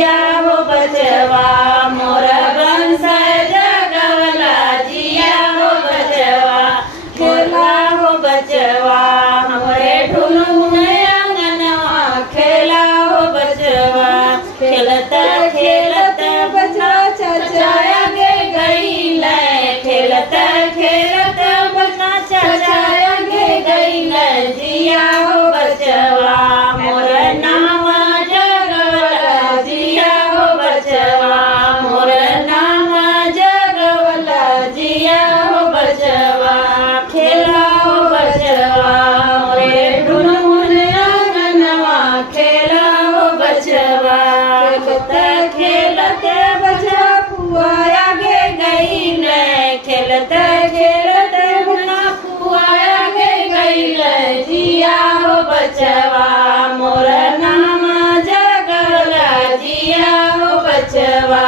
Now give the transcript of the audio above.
जिया हो बचवा मोर बंस जगवला जिया हो बचवा खेला हो बचवा हमरे ढुलमुन अंगनवा खेला हो बचवा खेलत खेलत बचवा चाचा आगे गईल खेलत खेलत बचवा चाचा आगे गईल जिया हो बचवा मोर नाम जगवला जिया हो बचवा मोर नाम जगवला जिया हो बचवा खेला हो बचवा मोरे ढुलमुन अंगनवा खेला हो बचवा खेलत खेलत बचवा फुआ आगे गईल खेलत खेलत फुआ आगे गईल जिया हो बचवा मोर नाम जगवला जिया हो बचवा